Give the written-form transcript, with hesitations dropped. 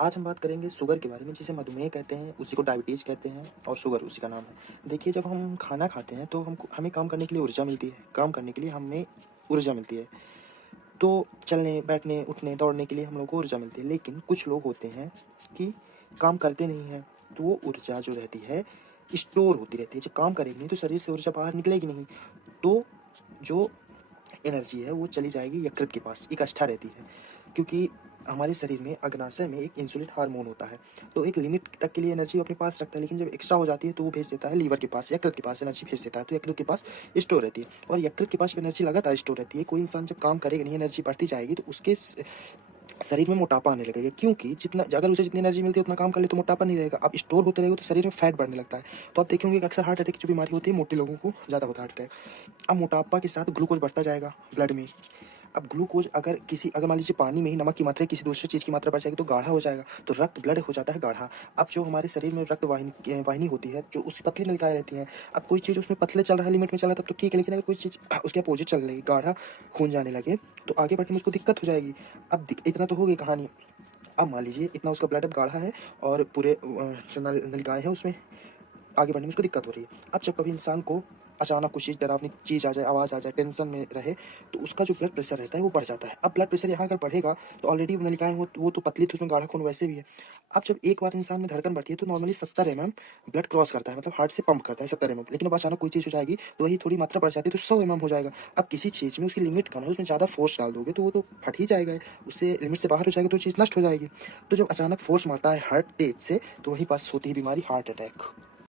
आज हम बात करेंगे शुगर के बारे में, जिसे मधुमेह कहते हैं, उसी को डायबिटीज़ कहते हैं और शुगर उसी का नाम है। देखिए, जब हम खाना खाते हैं तो हमको हमें काम करने के लिए ऊर्जा मिलती है, काम करने के लिए हमें ऊर्जा मिलती है। तो चलने, बैठने, उठने, दौड़ने के लिए हम लोग को ऊर्जा मिलती है। लेकिन कुछ लोग होते हैं कि काम करते नहीं हैं, तो वो ऊर्जा जो रहती है, स्टोर होती रहती है। जब काम करेंगे नहीं तो शरीर से ऊर्जा बाहर निकलेगी नहीं। तो जो एनर्जी है वो चली जाएगी यकृत के पास, इकट्ठा रहती है। क्योंकि हमारे शरीर में अग्नाशय में एक इंसुलिन हार्मोन होता है, तो एक लिमिट तक के लिए एनर्जी वो अपने पास रखता है, लेकिन जब एक्स्ट्रा हो जाती है तो वो भेज देता है लीवर के पास, यकृत के पास एनर्जी भेज देता है, तो यकृत के पास स्टोर रहती है। और यकृत के पास एनर्जी लगातार स्टोर रहती है। कोई इंसान जब काम करेगा नहीं, एनर्जी बढ़ती जाएगी, तो उसके शरीर में मोटापा आने लगेगा। क्योंकि जितना अगर उसे जितनी एनर्जी मिलती है उतना काम कर ले तो मोटापा नहीं रहेगा। अब स्टोर होते रहेगा तो शरीर में फैट बढ़ने लगता है। तो आप देखे होंगे कि अक्सर हार्ट अटैक की जो बीमारी होती है, मोटे लोगों को ज़्यादा होता है हार्ट अटैक। अब मोटापा के साथ ग्लूकोज बढ़ता जाएगा ब्लड में। अब ग्लूकोज अगर मान लीजिए पानी में ही नमक की मात्रा किसी दूसरी चीज़ की मात्रा बढ़ जाएगी तो गाढ़ा हो जाएगा, तो रक्त ब्लड हो जाता है गाढ़ा। अब जो हमारे शरीर में रक्त वाहिनी वाहिनी होती है, जो उस पतली नलिकाएं रहती हैं, अब कोई चीज़ उसमें पतले चल रहा है, लिमिट में चल रहा है, तब तो ठीक है। लेकिन अगर कोई चीज़ उसके अपोजिट चल रही, गाढ़ा खून जाने लगे, तो आगे बढ़ने में उसको दिक्कत हो जाएगी। अब इतना तो हो गई कहानी। अब मान लीजिए इतना उसका ब्लड अब गाढ़ा है और पूरे जो नलिकाएं हैं उसमें आगे बढ़ने में उसको दिक्कत हो रही है। अब जब कभी इंसान को अचानक कुछ चीज़, डरावनी चीज़ आ जाए, आवाज़ आ जाए, टेंशन में रहे, तो उसका जो ब्लड प्रेशर रहता है वो बढ़ जाता है। अब ब्लड प्रेशर यहाँ अगर बढ़ेगा तो ऑलरेडी नलिकाएँ वो तो पतली, तो उसमें गाढ़ा खून वैसे भी है। अब जब एक बार इंसान में धड़कन बढ़ती है तो नॉर्मली 70 ब्लड क्रॉस करता है, मतलब हार्ट से पंप करता है 70 लेकिन अब अचानक कोई चीज़ हो जाएगी तो वही थोड़ी मात्रा बढ़ जाती है तो 100 हो जाएगा। अब किसी चीज़ में उसकी लिमिट कम है, उसमें ज़्यादा फोर्स डाल दोगे तो वो तो फट ही जाएगा, उससे लिमिट से बाहर हो जाएगा तो चीज़ नष्ट हो जाएगी। तो जब अचानक फोर्स मारता है हार्ट तेज से, तो वहीं पास होती है बीमारी हार्ट अटैक।